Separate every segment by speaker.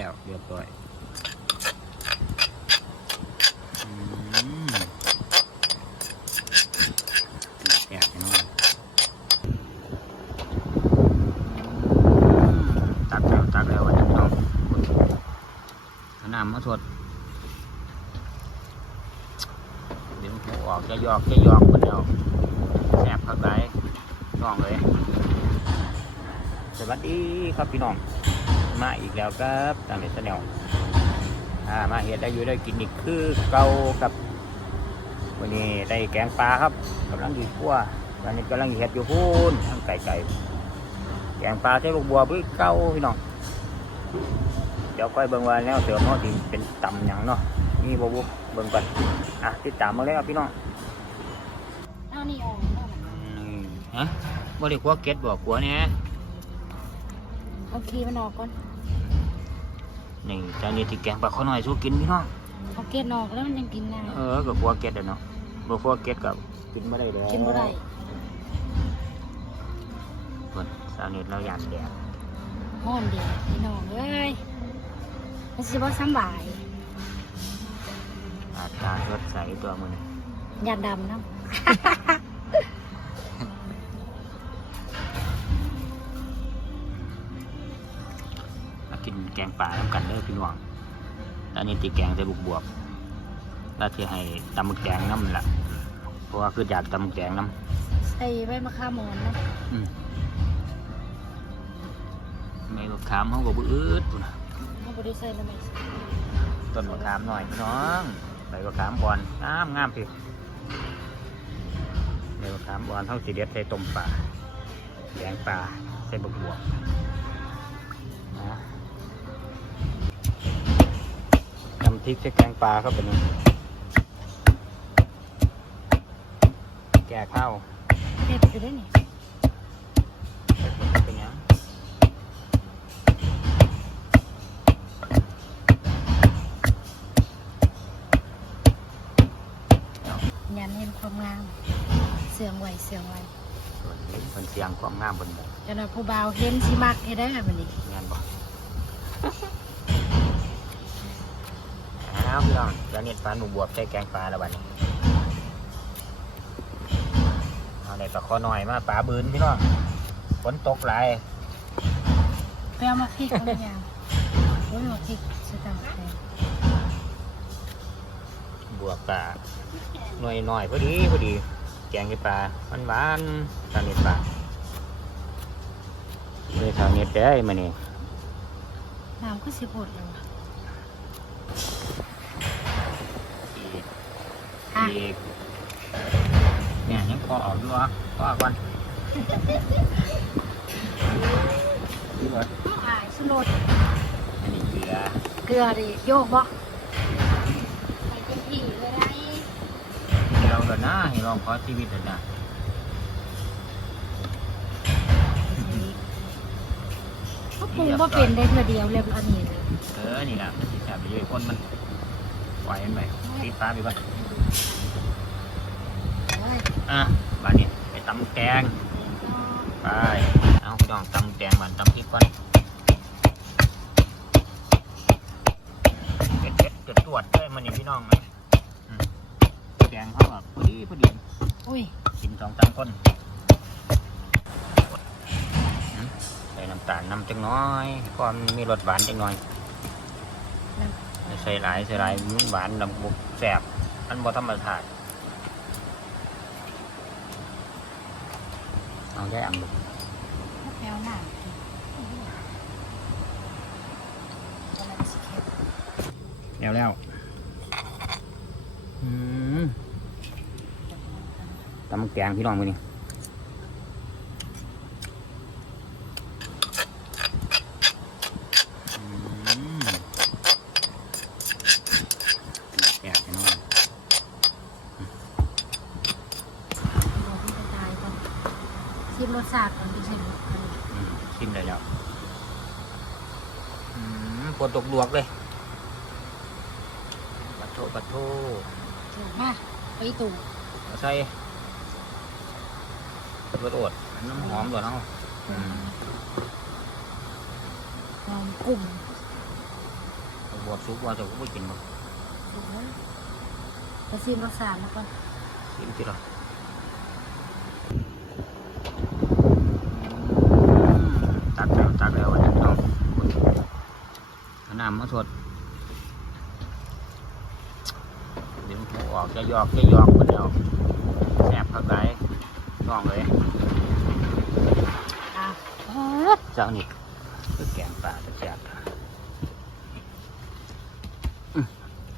Speaker 1: แล้วเรียบร้อยอืมแอบน่อยอืมตักแล้วตักแล้ววันนี้น้องน้ำมาสดเดี๋ยวหัวออกจะยอกจะยอกคนเดียวแสบพักไรน้องเลย สวัสดีครับพี่น้อง มาอีกแล้วครับตามเดชแนลอ่ามาเห็ดได้อยู่ได้กินอีกคือเก่าครับวันนี้ได้แกงปลาครับกำลังดีขั้วตอนนี้กำลังเห็ดอยู่พูนทั้งไก่ไก่แกงปลาใช้ลูกบัวเพื่อเก่าพี่น้องเดี๋ยวค่อยเบิ่งว่าแนวเสริมเนาะที่เป็นตำหยังเนาะนี่บบุเบิ่งก่อนอะติดตามมาเลยครับพี่น้อง
Speaker 2: เอานี่ออกเอาน่ะ
Speaker 1: อืมฮะบ่ได้ขัวเก็ดบ่ขัวเนี่ย
Speaker 2: เอาครีมมันออกก่อน
Speaker 1: นี่จานนี้ที่แกงปลาข้าวน้อยสู้กินพี่น้อง
Speaker 2: เอาเกล็ดออกแล้วมันยังกินได้
Speaker 1: เออกับขัวเก็ดอะเนาะบ่ขัวเก็ดกับกินไม่ได้แล้ว
Speaker 2: กินบ่ได้
Speaker 1: คนสาวนิดเราหยาดแดด
Speaker 2: ห้อนเดียวพี่น้องเอ้ยมันสิบ่สำบาย
Speaker 1: อาตาสดใสตัวมึง
Speaker 2: ยานดำน้
Speaker 1: ม งป่าน้ำกันเด้อพี่น้องอันนี้ตีแกงใส่บุกบวบแล้วที่ให้ตำหมึกแกงน้ำนั่นล่ะเพราะว่าคืออยากตำหมึกแกงน้ำ
Speaker 2: ใส่ใบมะขามหมอนนะำ
Speaker 1: อืมไม่บักขามเขาก็บื้อดพุ่นน่ะ
Speaker 2: เขาบ่ได้ใส่แล้วไหม
Speaker 1: ต้นบักขามหน่อยพี่น้องใบบักขามบอนงามงามพี่ใบบักขามบอนเท่าสีเด็ดใส่ต้มปลาแกงปลาใส่บุกบวบนะำพริกใส่แกงปลาเข้าไปนี่แก่ข้าว
Speaker 2: เผ็ดอยู่ได้นี่
Speaker 1: เป็นยัง
Speaker 2: ยันเห็นความงาม เสียงไหวเสียงไหว
Speaker 1: ส่วนนี้เป็นเสียงความงามบนแบบ
Speaker 2: จนว่าผู้บ่าวเห็นสิมักให้ได้อบัดนี้
Speaker 1: งานบอกอ้าวพี่น้องแล้วนี่ปลาหนูบวบใส่แกงปลาแล้วบัดนี้เอาในปลาคอหน่อยมาปลาบืนพี่น้องฝนตกหลาย
Speaker 2: ไปเอามาพริกเอามาอย่างโอ้ยมาพริกใส่ตำแตง
Speaker 1: บวกปลาหน่อยหน่อยพอดีพอดี แกงกับปลาหวานหวานๆตอนนี้ปลาเลยทางนี้ได้มานี่
Speaker 2: น้ำก็สิบดแล้วว่ะ อะ
Speaker 1: อีกเนี่ยยังพอออกอยู่อะพอออกก่อนนี่เหรอ
Speaker 2: เอาอายสุด
Speaker 1: อันนี้เกลือ
Speaker 2: เกลือดิโยกบ่ใส่เต็มที่เลยได้
Speaker 1: เกลือแล้วนะให้ลองขอชีวิตแล้วนะ
Speaker 2: ก็ปรุงว่าเป็นได้เพื่อเดียวเรียบร้อยนี่เลย
Speaker 1: เออนี่นะมันสิแสบไปเยอะคนมันปล่อยมันไปปิดฟ้าไปก่อน
Speaker 2: โอ้ย
Speaker 1: อะบ้านนี้ไปตำแกงไปเอาพี่น้องตำแกงบ้านตำพริกก่อนเผ็ดเผ็ดจุดตรวจด้วยมันนี่พี่น้องไหมอืมแกงเขาแบบพอดีพอดี
Speaker 2: อุ้ย
Speaker 1: กินสองสามคนอืมใส่น้ำตาลน้ำจังน้อยก็มีรสหวานจังน้อยใส่หลายใส่หลายมันหวานลำบุกแสบอันบ่ธรรมชาติ เอาได้อังบุก
Speaker 2: แปลวหน้ากินกำลังสิเค็ด
Speaker 1: แล้วแล้วอืมตำแกงพี่น้องมือนี่อืมแกงพี่น้อง
Speaker 2: เราที่จะตายก่อนชิมรสชาติก่อนดิฉัน
Speaker 1: อืมชิมได้แล้วอืมปวด ตกลวกเลยปัดโทปัดโท
Speaker 2: ถูกมาไปตู่
Speaker 1: เอาใส่รสโอดน้ำหอมก่อนเนาะอืม
Speaker 2: หอมกลุ่ม
Speaker 1: วดซุปว่าจะไม่กินมั้ง
Speaker 2: ถูกแล้วจะซีนรสชาติแล้วก่อน
Speaker 1: กินที่หรอตักแล้วตักแล้วอันนั้นเอาเอาน้ำมา สดเดี๋ยวหัวออกจะหยอกจะหยอกคนเดียวแสบข้างในน้องเลย
Speaker 2: อะ
Speaker 1: เจ้านี่คือแกงปลาตะแกรงอื้อ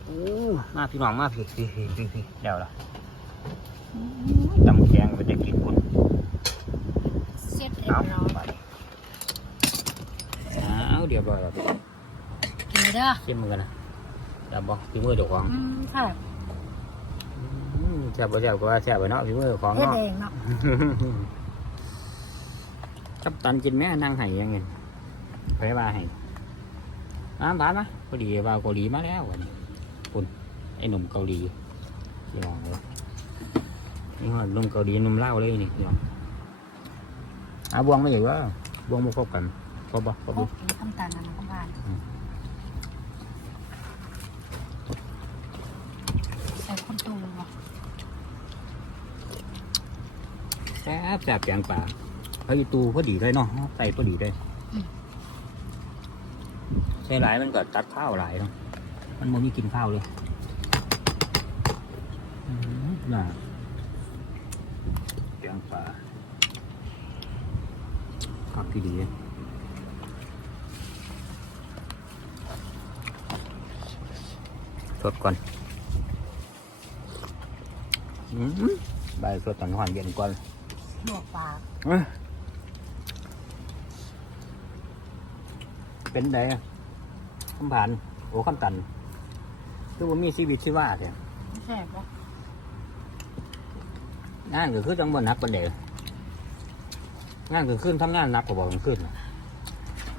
Speaker 1: อู้มาพี่น้องมาพี่พี่พี่พี่พี่เดี๋ยวละจำแกงไปจะกินคน
Speaker 2: เสร็จเรีย
Speaker 1: เอา
Speaker 2: บร้อย
Speaker 1: ไปเอาเดี๋ยวบ่อยแล้ว
Speaker 2: กิน เลยเด้อ
Speaker 1: ชิมมือกันนะจับบอกพี่มือเจ้าของ
Speaker 2: อืมค่ะ
Speaker 1: อืมแซ่บบ่แซ่บก็ว่าแซ่บไปเนาะพี่มือเจ้าของ
Speaker 2: เฮ็ด
Speaker 1: เนาะ
Speaker 2: เองเนาะ
Speaker 1: กับตันกินแม่นั่งไห้ยังไงไปว่าให้มาบ้านมาพอดีว่าเกาหลีมาแล้ววันนี้คุณไอ้หนุ่มเกาหลีพี่น้องเลยนี่ว่าหนุ่มเกาหลีหนุ่มเล่าวเลยนี่พี่น้องอาบวงไม่ใหญ่ว่าบวงมาคบกันครบบ่ครบ
Speaker 2: โอ้
Speaker 1: บ่
Speaker 2: กินคำตาลนะน้ำตาลใส่คนตูบ่
Speaker 1: แซ่บแซ่บแกงป่าเฮ้ยตูพอดีเลยเนาะใส่พอดีเลยใส่หลายมันก็ตัดข้าวหลายเนาะมันมันมีกินข้าวเลยอืมน่ะแกงป่าคักที่ดีเลยสดก่อนอืมใบสดตอนหอนเย็นก่อน
Speaker 2: ลวกปลา
Speaker 1: เอ้ยเป็นไงคำผ่านโอ้คำตันคือว่ามีชีวิตชีวาเนี่ย
Speaker 2: แซ่บบ่
Speaker 1: งานก็คือจังบนนักประเดี๋ยวงานก็ขึ้นทำงานหนักกว่าบอกขึ้นน่ะ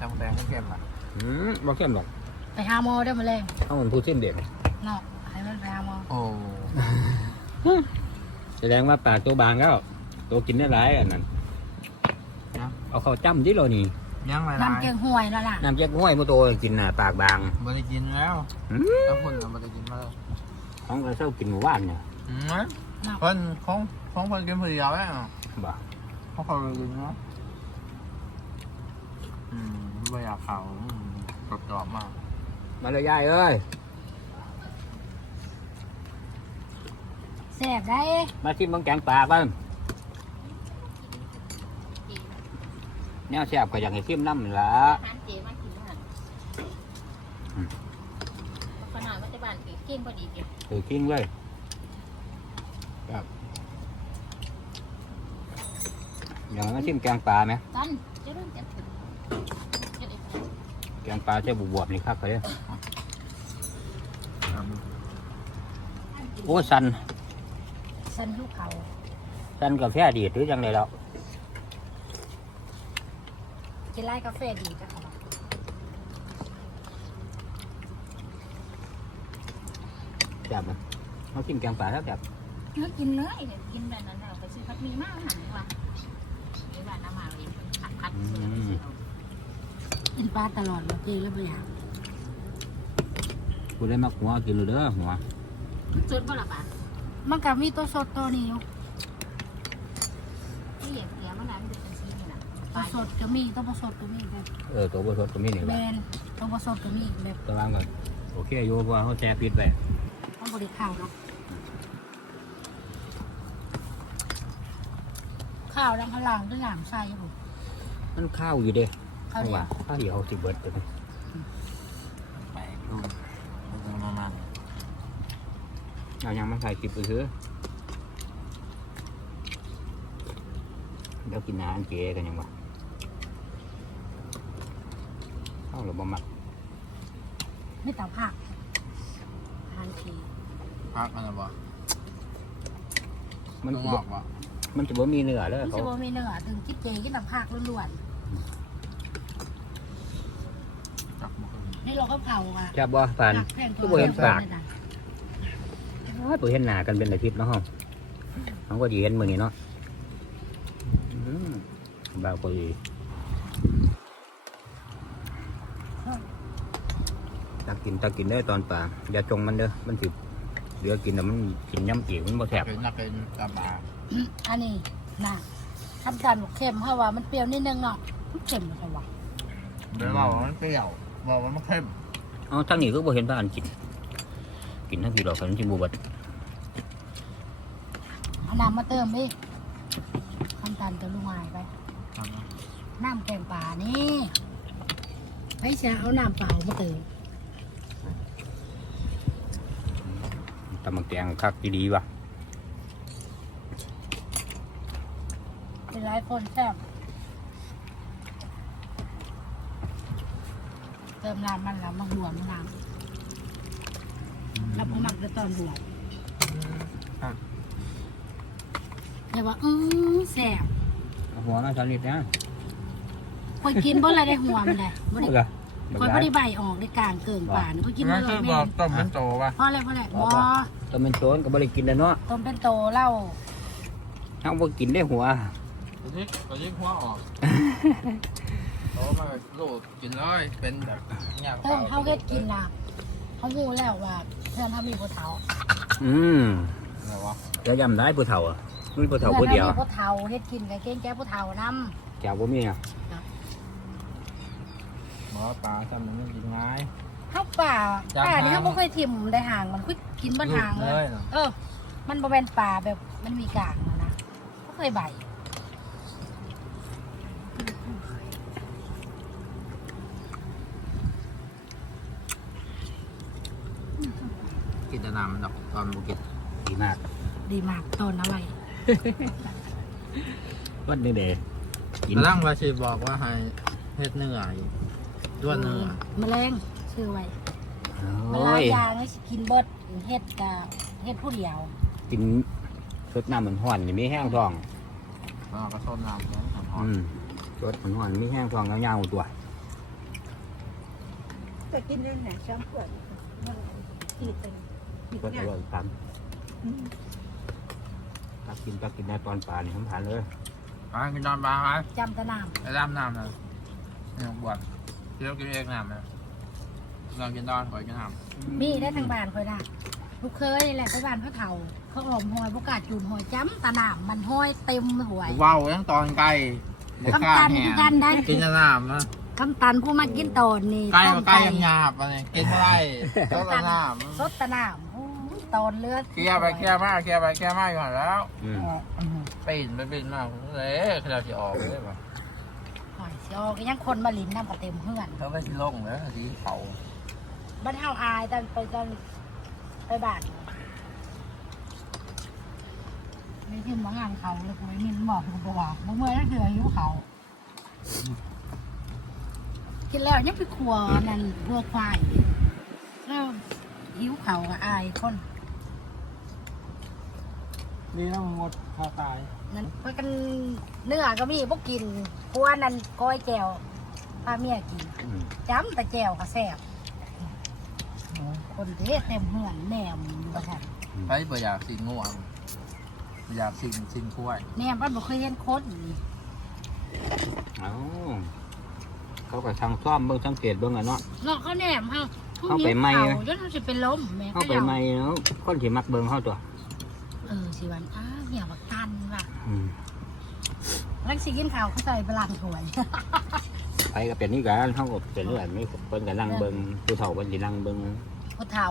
Speaker 3: จำแดงเข้มอะ
Speaker 1: อืมบอกเข้มหรอก
Speaker 2: ไปหาหมอได้อมาแรง
Speaker 1: เขามันพูดเส้นเด็ด
Speaker 2: เนาะให้มันไปหาหมอ
Speaker 3: โอ้
Speaker 1: แสดงว่าปากตัวบางแล้ว ตัวกินได้หลายอันนั้นเอาเขาวจ้ำที่เรานี่
Speaker 3: ยังไร
Speaker 2: น้ำเกงห่วยแล้วล่ะ
Speaker 1: น้ำเจ๊กห้วยมาตัวกินน่ะปากบาง
Speaker 3: บริกินแล้ว
Speaker 1: อืม
Speaker 3: แล้วคนเราบริกินมาแล้ว
Speaker 1: ของเราเช้ากินหมู่บ้านเนี่ย
Speaker 3: อืมคนของของคนกินพอดีแล้วแหละ
Speaker 1: บ่
Speaker 3: เขาเขาเลยกินเนาะอืมไม่อยากเขากรอบกรอบมาก
Speaker 1: มาเลยยายเอ้ย
Speaker 2: แซ่บได้
Speaker 1: มาชิมบางแกงปลาบ้าง แนวแซ่บก็อยากให้ชิมน้ำนั่นละ
Speaker 4: ทานเจมากินอาหาร
Speaker 1: อืม
Speaker 4: ขนาดว่าจะบ้านเก๋กินพอดีเก๋
Speaker 1: ถือกิ้งเลยครับอยากให้มาชิมแกงปลาไหม
Speaker 4: ตันจะเริ่มจะถึงจะได้ไป
Speaker 1: แกงปลาเจ้าบวบๆนี่ครับเลยโอ้สัน
Speaker 2: สันลูกเขา
Speaker 1: สันกาแฟดีดหรือยังไงแล้ว
Speaker 2: กินไล่กาแฟดีจ้ะค่ะ
Speaker 1: แซ่บไหมมาชิมแกงปลาแล้วแซ่บ
Speaker 4: เนื้อกินเนื้อเนี่ยกินแบบนั้นเราไปซื้อพัดมีมากหันว่ะหรือว่าน้ำมาเลยผัดผัดเสือเสือ
Speaker 2: กินปลาตลอดเมื่อกี้แล้วบ่อยาก
Speaker 1: กูได้มักหัวกินเลยเด้อหัว
Speaker 4: จุดบ่ละป่ะ
Speaker 2: มันก็มีตัวสดตัวนี้อยู่
Speaker 4: ที่เหยียบเสียมันนั้นเป็นซี นี่นะ
Speaker 2: ตัวสดก็มีตัวผสดก็มีแบบ
Speaker 1: เออตัวบดสดก็มีนี่
Speaker 2: แม
Speaker 1: แหละ
Speaker 2: นตัวผสดก็มีแบบ
Speaker 1: แตะวางก่อนโอเคโยเพราะว่าเขาแช่พิษไป
Speaker 2: ต้องบริข้าวเนาะข้าวแล้วข้าวหลามด้วยหลามใส่ครับผม
Speaker 1: มันข้าวอยู่เด้
Speaker 2: ข้าว
Speaker 1: เพราะ
Speaker 2: เดีย
Speaker 1: ว่า วข้าวเดียวสิเบิดไปเลย
Speaker 3: แปลกดูดูนาน
Speaker 1: เอายังมาใส่กิบไปซื้อเดี๋ยวกินอาหารเจกันยังวะ ข้าวหรือบ่มัก
Speaker 2: ไม่ต่างผักทานที
Speaker 3: ๆพักอะไรบ่
Speaker 1: มัน
Speaker 3: ต้อ
Speaker 1: สิ
Speaker 3: งบ
Speaker 1: บ่
Speaker 3: อกว่า
Speaker 1: มันจะบ่มีเนื้อเลย
Speaker 2: นี่
Speaker 1: เขา
Speaker 2: จะบ่มีเนื้อถึงคิดเจกินแต่ผักล้วน
Speaker 3: จับมาขึ้น
Speaker 2: ๆนี่เราก็เผาอะ
Speaker 1: จับบ่ปาน
Speaker 2: ผักแพง
Speaker 1: ก็บ่เห็นปากตัวเห็นหน้ากันเป็นอาทิตย์เนาะห้องเขาก็ดีเห็นมือนี้เนาะอืมบ่าวก็ดี ตักกิ นตักกินได้อตอนป่าอย่าจงมันเด้อมันสิเหลือกินแต่มันกินย่ำเกี่ยวมันบ่แซ่บ
Speaker 3: เป็นนักเป็นกระบา
Speaker 2: อืมอันนี้นะทำตาลเค็มเพราะว่ามันเปรี้ยวนิดนึงเนาะมันเค็มเลยค่ะวะ
Speaker 3: เดี๋ยวบอกว่ามันเปรี้ยวบอกว่ามันเข้ม
Speaker 1: เอาทั้งนี้ก็บ่เห็นพากันกิน กินทั้งกี่ดอกกันจิบ่เบิด
Speaker 2: เอาน้ำมาเติมดิทำตาลเติมลูกไม้ไป น้ำแกงป่านี่ไม่ใช่เอาน้ำเปล่ามาเติม
Speaker 1: ตำบักแตงคักดีๆว่ะ
Speaker 2: เป็นหลายคนแซ่บเติมน้ำมันแล้วมาหัวมันน้ำแล้วพอหมักจะตอนหัวแต่ว่าอือแซ่บ
Speaker 1: หัวน่าชนิดนะ
Speaker 2: คอยกินบ่อะไรได้หัวมันเลยบ่ได้
Speaker 1: เอาละ
Speaker 2: คอยบ่ได้ใบออกได้กลางเกินป่านี่คอยกิน
Speaker 3: มั
Speaker 2: บ่
Speaker 3: น
Speaker 2: เล
Speaker 3: คื
Speaker 2: ย
Speaker 3: อ
Speaker 2: แม่
Speaker 3: บอกต้มมันโตป่ะ
Speaker 2: พอแล้วพอแล้วบ่
Speaker 1: ตัวมันโจนก็บ่ได้กินแล้วเนาะ
Speaker 2: ต้มเป็นโตเหล้า
Speaker 1: เฮาบ่กินได้หัว
Speaker 3: ตัวนี้ตัวนี้หัวออกโตมาลูกกินเลยเป็นแบบเงี้ย
Speaker 2: เติมเขาเฮ็ดกินน่ะเขารู้แล้วว่าเพื่อนเขามีผู้เฒ่า
Speaker 1: อืม
Speaker 3: อะไรวะ
Speaker 1: จะยำได้ผู้เฒ่าอะมีผู้เฒ่าผู้เดียว
Speaker 2: พื่อนขามีผู้เฒ่าเฮ็ดกินกับเก้งแก้ผู้เฒ่านํ
Speaker 1: แก้วบ่มีอะ
Speaker 3: หมอ ปลาทำมันกินง่าย
Speaker 2: เฮาป่า
Speaker 3: จับ
Speaker 2: ป่านี่
Speaker 3: หาง
Speaker 2: เฮาบ่เคยทิ่มได้ห่างมันคือกินบ่ห่างเล
Speaker 3: เลยยเนาะ
Speaker 2: เออ มันบ่เป็นป่าแบบมันมีกากนะนะบ่เคยใบ
Speaker 3: กินแต่น้ำมันดอกตอนบุกิน
Speaker 1: ดีมาก
Speaker 2: ดีมากต้นอะไร
Speaker 1: วันนี้เด้กิน
Speaker 3: กำลังว่าชีบอกว่าให้เฮ็ดเนื้ออยู่ ด้วนเนื้อ
Speaker 2: แมลงชื่อไว้มัน
Speaker 1: โอ้
Speaker 2: หลาย
Speaker 1: ย
Speaker 2: อย่างให้สิกินเบิดเฮ็ดกะเฮ็ดผู้เดียว
Speaker 1: กินสดน้ำมันห่อนนี่มีแห้งท้อง
Speaker 3: แล้วก็ส้มน้ำแล้วหอ
Speaker 1: อื
Speaker 3: ม
Speaker 1: มสดมันห่อนมีแห้งท้องยาวๆตัว
Speaker 5: แต่กินเรื่องไหนช้ำเปลือกขีดเป็นขีด
Speaker 1: สดอ
Speaker 5: เนี่ย
Speaker 1: ร่อยครับ
Speaker 5: อืม
Speaker 1: ตักกินตักกินได้ตอนปลานี่สำคัญเลย
Speaker 3: ไปกินนอนปลาไหม
Speaker 2: จำแตะน้
Speaker 3: ไอ้ดำน้ำเลยเนี่ยบวช เที่ยวกินเองน้ำเลยลองกินดอนขอยกินน้ำ
Speaker 2: มีได้ทางบ้านค่อยได้ลูกเคยนี่แหละไปบ้านเขาเฒ่า เขาออมหอยบ่กล้าจูนหอยจ้ำตะน้ำมันห้อยเต็มหวยำ
Speaker 3: ว้าวยังตอนไก่บ่กล้า
Speaker 2: กำตัน
Speaker 3: แห่
Speaker 2: คือกันได้
Speaker 3: กินแต่น้ำนะ
Speaker 2: กำตันผู้มากินตอนนี่
Speaker 3: ไก่
Speaker 2: ต้
Speaker 3: มั
Speaker 2: ม
Speaker 3: นไก่ยังหยาบอะไรกินไม่ได้ต้องแต่น้ำ
Speaker 2: สดตะน้ำโอ้ยตอนเลือด
Speaker 3: เคลียร์ไปเคลียร์มาเคลียร์ไปเคลียร์มาอยู่หันแล้ว
Speaker 1: อืม
Speaker 2: อืม
Speaker 3: ปีนไปปีนมาเลยเราจะออกเลยป่ะ
Speaker 2: หอยเสียวก็ยังคนมาลินน้ำกระเต็มเพื่อน
Speaker 3: เขาไม่ที่ลงเลยที่เขา
Speaker 2: บ้านเฮาอายตอนไปตอนไปบ้านไม่ขึ้นมางานเขาเลยกูไม่มีหมอกกูบอกว่าเมื่อนั่นคืออายุเขากินแล้วยังไปครัวนั่นวัวควายแล้วหิวเขาก็อายคน
Speaker 3: นี่ต้องงด พอตาย
Speaker 2: นั่นไปกันเนื้อก็มีพวกกินครัวนั่นก้อยแจวพาเมียกิน
Speaker 1: อืม
Speaker 2: จ้ำแต่แจวก็แซ่บคนเทศเต็มเหือนแหนมประทัน
Speaker 3: ไปเปิดอยากสินง่วงอยากสินสินคุ้ย
Speaker 2: แหนมบ้านบ่เคยเห็นคน
Speaker 1: เอ้าเขาก็ช่างซ่อมเบิ่งสังเกตเบิ่งอะเนาะ
Speaker 2: เนาะเขาแหนมเฮา
Speaker 1: เข้าไปไหม้
Speaker 2: เขา
Speaker 1: นะ
Speaker 2: จนเขาสิเป็นลมแม่
Speaker 1: เข้าไปใหม่เนาะคนที่มักเบิ่งเฮาตัว
Speaker 2: เออสิวันอ้าเหี่ยวบัก ตันว่ะ
Speaker 1: อืม
Speaker 2: ลักสิกินข้าวเขาใส่บลังถ้วย
Speaker 1: ไปก็เป็นนี่กันเฮาก็เป็นเรื่องนี้เพิ่นก็นั่งเบิ่งผู้เฒ่าเพิ่นสินั่งเบิ่ง
Speaker 2: ผู้เฒ่า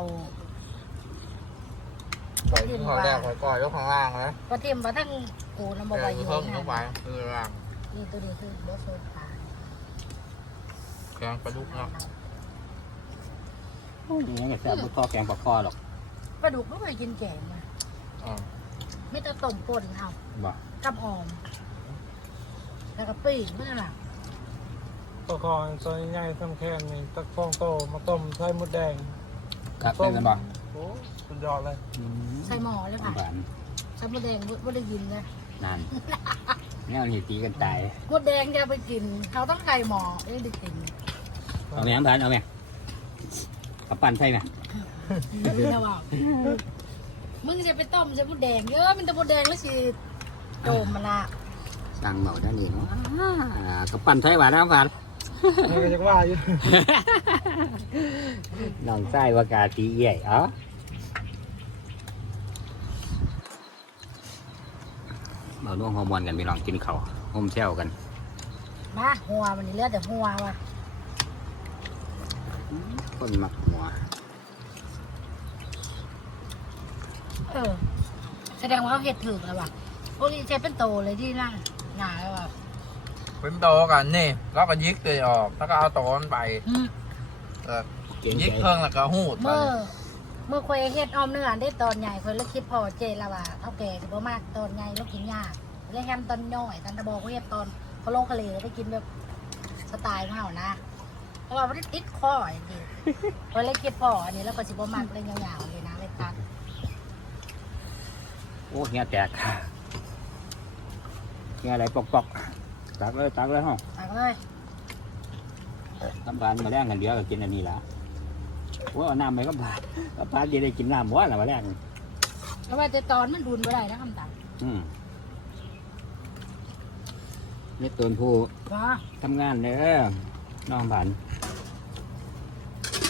Speaker 3: ไปขอแรกขอก่อยยกข้างล่างนะ
Speaker 2: ก็เตรียมมาทั้งกูนำบ่ไหวอยู่
Speaker 3: เพิ่ม
Speaker 2: นะ
Speaker 3: เข้าไปคือล่าง
Speaker 2: นี่ตัวนี้คือบ่โซฟา
Speaker 3: แกงปลาดุกเนาะ
Speaker 1: โอ้ยยังก็แซ่บบ่พอแกงปลาคอหรอก
Speaker 2: ปลาดุกบ่เคยกินแกงมา
Speaker 3: อ๋อ
Speaker 2: ไม่ต้องต้มป่นเอา
Speaker 1: บ่
Speaker 2: กับออม แล้วก็ปิ้งเมื่อหลัง
Speaker 6: ตะกอนซอยใหญ่ทำแค่นี้ตะฟองโตมาต้มใส่มดแดง
Speaker 1: ครับเป็นกันบ่
Speaker 6: โอ้สุดยอดเลย
Speaker 1: อืม
Speaker 2: ใส่หม้อเลยค่ะ
Speaker 1: หวาน
Speaker 2: ใส่มดแดงบ่ได้กินนะ
Speaker 1: นั่นแนวนี้ตีกันตาย
Speaker 2: มดแดงจะเอาไปกิน เขาต้องใส่หม้อเอ้ยได้กิน
Speaker 1: เอาแม่งบานเอาแม่กับปั้นใช่ไหม
Speaker 2: ไม่รู้นะว่ามึงจะไปต้มใส่มดแดงเยอะมันแต่มดแดงแล้วสิโจมมันละ
Speaker 1: สั่งเหมาได้นี่เนาะอ่ากับปั้นใช่หวานนะหวาน
Speaker 6: มันก็จะว่าอยู่
Speaker 1: น้องไส้ว่ากาตีเอี่ยเอ้ามาร่วมฮอร์โมนกันพี่น้องกินข้าวห่มแช่วกัน
Speaker 2: มาหัวมันนี่เหลือแต่หัวว่ะ
Speaker 1: คนมักหัว
Speaker 2: เออ แสดงว่าเขาเห็ดถึกแล้วว่ะพวกนี้ใช้เป็นโตเลยที่นั่งหนาแล้วว่ะ
Speaker 3: เป็นโตกันนี่แล้วก็ยิกตัวออก แล้วก็เอาโตมันไป
Speaker 2: อืม
Speaker 3: เออ
Speaker 1: เก่ง
Speaker 3: ยิก
Speaker 1: ใจ
Speaker 3: เครื่องแล้วก็หูด
Speaker 2: เมื่อ เมื่อควยเฮ็ดออมเนื้อได้ตอนใหญ่ควยแล้วคิดพอเจแล้วว่าเท่าแก่สิบ่มากตอนใหญ่แล้วกินยากเลยแฮมตอนน้อยตันตะบอกว่าเฮ็ดตอนเขาลงทะเลได้กินแบบสไตล์ของเขานะเพราะว่ามันติดคอจริงๆควยเลยคิดพออันนี้แล้วก็สิบ่มากเลยยาวๆเลยนะเลยตัด
Speaker 1: โอ้เฮียแตกเฮียอะไรปอกปอกๆตักเลยตักเลยห้อง
Speaker 2: ตักเลย
Speaker 1: ทำการมาแรงกันเดียวก็กินอันนี้ละว่าเอาน้ำไปก็พาก็พาจะได้กินน้ำบ่ละมาแรง
Speaker 2: แล้วว่าแต่ตอนมันดุนบ่ได้นะคำตัด
Speaker 1: อืมนี่ตนผู้
Speaker 2: ว่า
Speaker 1: ทำงานเด้อน้องผ่าน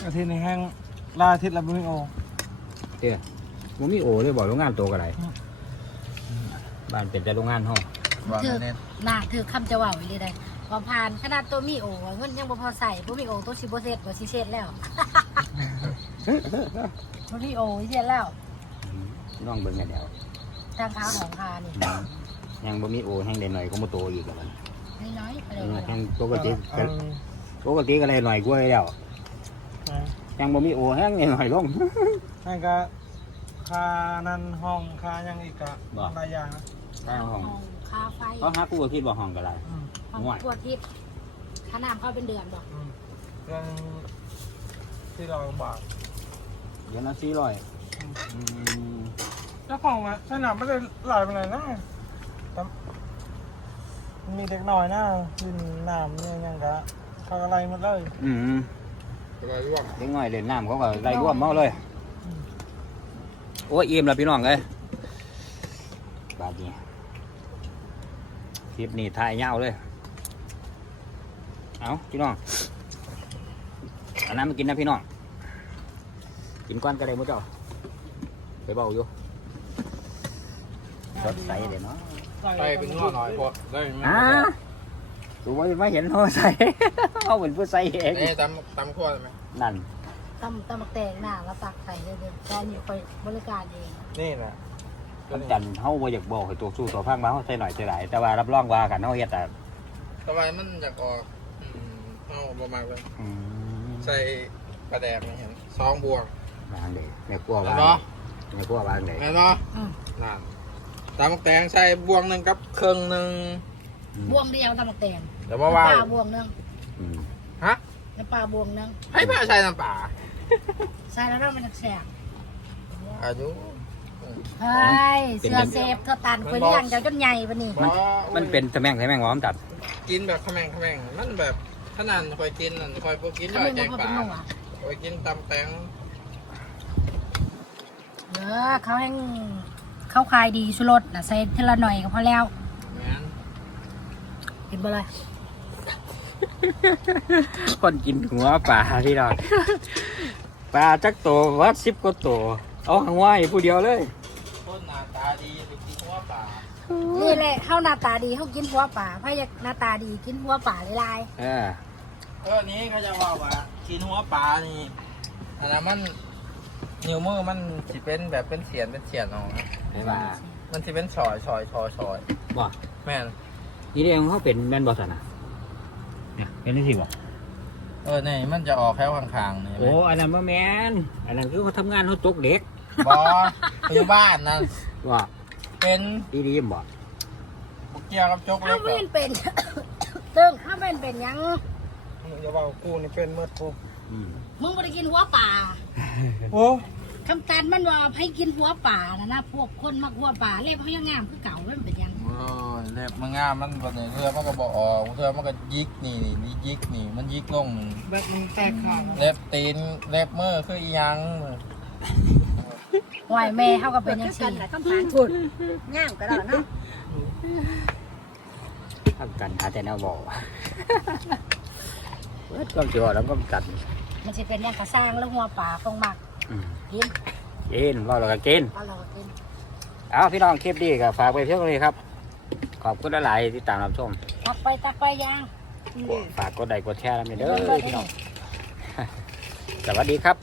Speaker 6: อาทิตย์นี้แห้งลาอาทิตย์ละบุญโอ
Speaker 1: มันมีโอเลยบอกโรงงานโตกันไร บ้านเป็นแต่โรงงานห้อง
Speaker 3: วางเน้น
Speaker 2: หน้าถือคำจะว่าไว้เลยได้พอผ่านขนาดตัวมีโอเงินยังบ่พอใส่บ่มีโอตัวสิบ่เสร็จบ่สิเสร็จแล้วบ่มีโอสิเสร็จแล้ว
Speaker 1: น้องเบิ่งกันเดียว
Speaker 2: ทางขาของคานี่
Speaker 1: ยังบ่มีโอแห้งได้หน่อยก็มาโตอีกแล้วมัน
Speaker 2: น้อยๆอะไร
Speaker 1: เออ
Speaker 2: วะ
Speaker 1: แห้งปกติ
Speaker 6: อัน
Speaker 1: ปกติก็เลยหน่อยกว่าแล้วยังบ่มีโอแห้งได้หน่อยลง
Speaker 6: นั่นก็คานั่นห้องคายังอีกอะ
Speaker 1: บ่
Speaker 6: หลายอย่าง นะ
Speaker 1: ข้างห้อง
Speaker 2: คาไฟ
Speaker 1: เขาหากูก็คิดว่าห้องก็ได้
Speaker 6: อืม
Speaker 2: ห้อง
Speaker 1: ห่วย
Speaker 2: ตรวจทิพย์ค่าน้ำเข้าเป็นเดือนบ่
Speaker 6: อืมเรื่องที่เราบาท
Speaker 1: เดี๋ยวนะสี่ร้อย
Speaker 6: เจ้าของอะสนามไม่ได้หลายไปไหนนะแต่มีเด็กน้อยนะยินน้ำเนี่ยยังกะเขาอะไรหมดเลย
Speaker 1: อืม
Speaker 3: อะไรร่วง
Speaker 1: เด็กน้อยเล่นน้ำเขาก็ไล่ร่วมเมาเลย โอ้ยอิ่มแล้วพี่น้องเอ้ยบาดนี้ คลิปนี้ถ่ายยาวเลย เอาพี่น้องเอันนั้นมากินนะพี่น้อง กินก้อนก็ได้มั้งเจ้าไปเบาอยู่สดใสเลยเนาะ
Speaker 3: ไปเป็นง้อหน่อยพอได้ไหม
Speaker 1: อ่าสูว่าไม่เห็นเขาใส่เขาเป็นผู้ใส่เอง
Speaker 3: นี่ตำตำขั้วใช่ไหม
Speaker 1: นั่น
Speaker 2: ตำตำบักแตงหน้าแล้วตักใส่เลยเด้อแต่นี่คอยบริการเอง
Speaker 6: นี่นะ
Speaker 1: คำจันทร์เขาบ่อยากบอกให้ตัวสู้ตัวพังมาเขาใส่หน่อยใส่หลายแต่ว่ารับรองว่ากันเขาเฮ็ดแต่
Speaker 3: ทำไมมันอยากออกอืมเอาประมาณเลย
Speaker 1: อืม
Speaker 3: ใส่กระแดกนี่เห็นซองบวก
Speaker 1: วางเลยแม่กลัว
Speaker 3: เห็
Speaker 1: วานง
Speaker 3: ปะ
Speaker 1: แม่กลัววางเลย
Speaker 3: เห็นปะ
Speaker 2: อืม
Speaker 3: นั่นตำแตงใส่บวงหนึ่งกับเครื่องหนึ่ง
Speaker 2: บวงเดียวตำบักแตง
Speaker 3: เดี๋ยวมาว่า
Speaker 2: น้ำปลาบวงหนึง
Speaker 1: อืม
Speaker 3: ฮะ
Speaker 2: น้ำปลาบวงหนึง
Speaker 3: ให้ป้าใส่น้ำปลา
Speaker 2: ใส่แล้วเรามันจะแสบ
Speaker 3: อายุ
Speaker 2: เฮ้ยเสือเซฟเธอตันคอยเลี้ยงเจ้าจนใหญ่ปะนี่
Speaker 3: บ่
Speaker 1: มันเป็นตะแม่งตะแม่งหอมตัด
Speaker 3: กินแบบขแมงขแมงมันแบบขนาดคอยกินนั่นคอยพวกกิน
Speaker 2: ถ้า
Speaker 3: แบบ
Speaker 2: มึง
Speaker 3: แก
Speaker 2: บ่
Speaker 3: ง
Speaker 2: พอ
Speaker 3: ป
Speaker 2: เป็น
Speaker 3: ลา
Speaker 2: หนูอะ
Speaker 3: คอยกินตำแตง
Speaker 2: เออเขาให้เขาขายดีชุรสนะใส่เทละหน่อยก็พอแล้ว
Speaker 3: แม่น
Speaker 2: กินไปเลย
Speaker 1: คนกินหัวปลาพี่น้องปลาจักโตววัดสิบกว่าโตว เอาหัวให้ผู้เดียวเลย
Speaker 3: คนหน้าตาดีไปกินหัวปลา
Speaker 2: นี่แหละเขาหน้าตาดีเขากินหัวป่าพายากหน้าตาดีกินหัวป่าลาย
Speaker 1: เออ
Speaker 3: เออนี้เขาจะว่าว่ากินหัวปลานี่อันนั้นมันนิ้วมือมันสิเป็นแบบเป็นเสียนเป็นเสียนออกนะ
Speaker 1: ไม่ว่า
Speaker 3: มันสิเป็นชอยชอยชอยชอย
Speaker 1: บ่
Speaker 3: แม่น
Speaker 1: นี่เองเขาเป็นแมนบอสันอะเนี่ยเป็นที่สิบ่
Speaker 3: เออนี่มันจะออกแค่ข้างๆนี่
Speaker 1: โอ้อันนั้นมาแมนอันนั้นคือเขาทำงานเขาตกเด็ก
Speaker 3: บออยู่บ้านนั่น
Speaker 1: ว่า
Speaker 3: เป็น
Speaker 1: ดีดีบ่
Speaker 3: บุกเกี่ยวกับจก
Speaker 2: ๆ
Speaker 3: เล็
Speaker 2: เขา
Speaker 3: ก
Speaker 2: ไม่
Speaker 3: อะ
Speaker 2: เป็น ตึ้งเขาเป็นเป็นหยัง
Speaker 6: อย่าบอกกูนี่เป็นเมื่อกู
Speaker 1: อืม
Speaker 2: มึงไม่ได้กินหัวป่า
Speaker 6: โอ้
Speaker 2: คำตันมันว่าให้กินหัวป่านะนะพวกคนมักหัวป่าเล็บเขายังงามคือเก่ามันเป็นหยัง
Speaker 3: โอ้ยเล็บมันงามมันบนเรือมันก็บอกออกเรือมันก็ยิกนี่นี่ยิกนี่มันยิกลงนี่
Speaker 6: แบบมันแตกขาด
Speaker 3: เล็บตีนเล็บมือคืออีหยัง
Speaker 2: วายแม่เขาก็เป็นยัง
Speaker 5: กั
Speaker 2: สี่
Speaker 5: นแหละต้องผ่านฝุ่นย่างก็ได้เนาะ
Speaker 1: ทำกันหาแต่แนวบอกเบิดความเชื่อแล้วก็กัด
Speaker 2: มันจะเป็นอย่างกระสร้างแล้วหัวป่าคงมัก
Speaker 1: อืม
Speaker 2: กิน
Speaker 1: กินว่าเราก็กิน
Speaker 2: เอาเราก็กิน
Speaker 1: เอาพี่น้องคลิปดีก็ฝากไปเพียงเท่านี้ครับ ขอบคุณหลายๆที่ตามรับชม
Speaker 2: ตักไปตักไปย่าง
Speaker 1: ฝากกดไลค์กดแชร์แล้วเด้อพี่น้องสวัสดีครับ